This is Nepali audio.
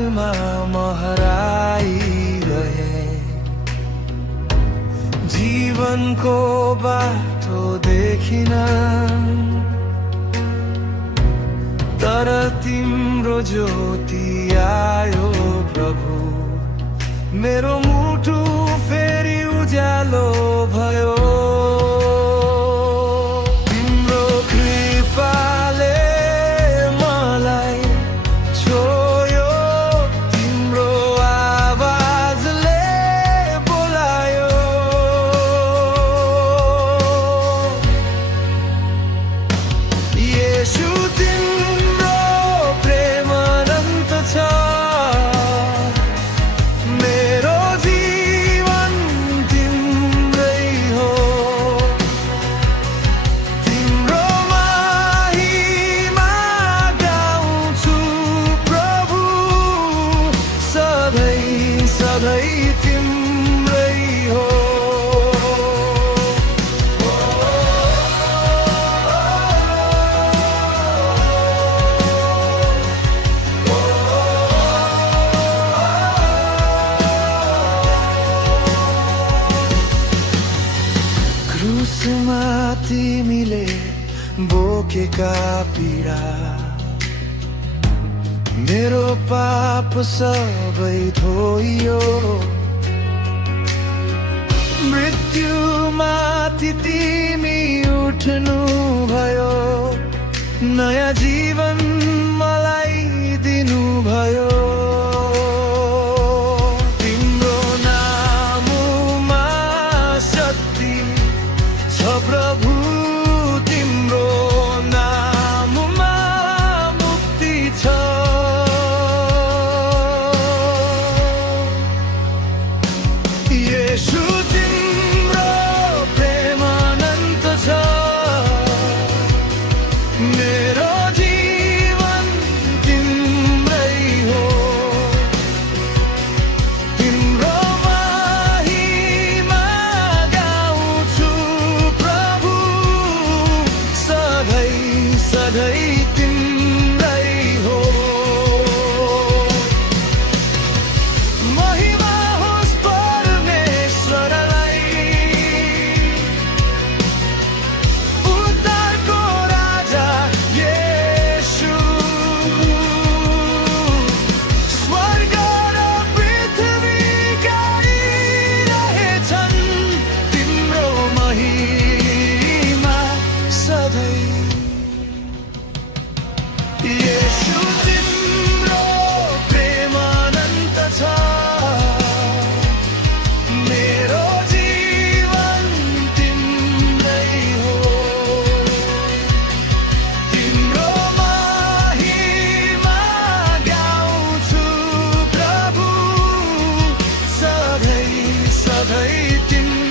संसारमा म हराइरहे, जीवनको बाटो देखिन, तर तिम्रो ज्योति आयो प्रभु, मेरो मुटु फेरि उज्यालो भयो। तिम्रो कृपाले मलाई छोयो, तिम्रो आवाजले बोलायो। येशू तिम्रो प्रेम अनन्त छ, मेरो जीवन तिम्रै हो। तिम्रो महिमा गाउँछु प्रभु, सधैँ सधैँ तिम्रै हो। क्रुसमा तिमीले बोकेका पीडा, मेरो पाप सबै धोइयो। मृत्युमाथि तिमी उठ्नु भयो, नयाँ जीवन मलाई दिनुभयो। तिम्रो नाममा शक्ति छ प्रभु, तिम्रो नाममा मुक्ति छ। येशू तिम्रो प्रेम अनन्त छ, मेरो जीवन तिम्रै हो। तिम्रो महिमा गाउँछु प्रभु, सधैँ सधैँ तिम्रै हो। महिमा होस् परमेश्वरलाई, उद्धारको राजा येशू। स्वर्ग र पृथ्वी गाइरहेछन् तिम्रो महिमा सधैँ। येशू तिम्रो प्रेम अनन्त छ, मेरो जीवन तिम्रै हो। तिम्रो महिमा गाउँछु प्रभु, सधैँ सधैँ तिम्रो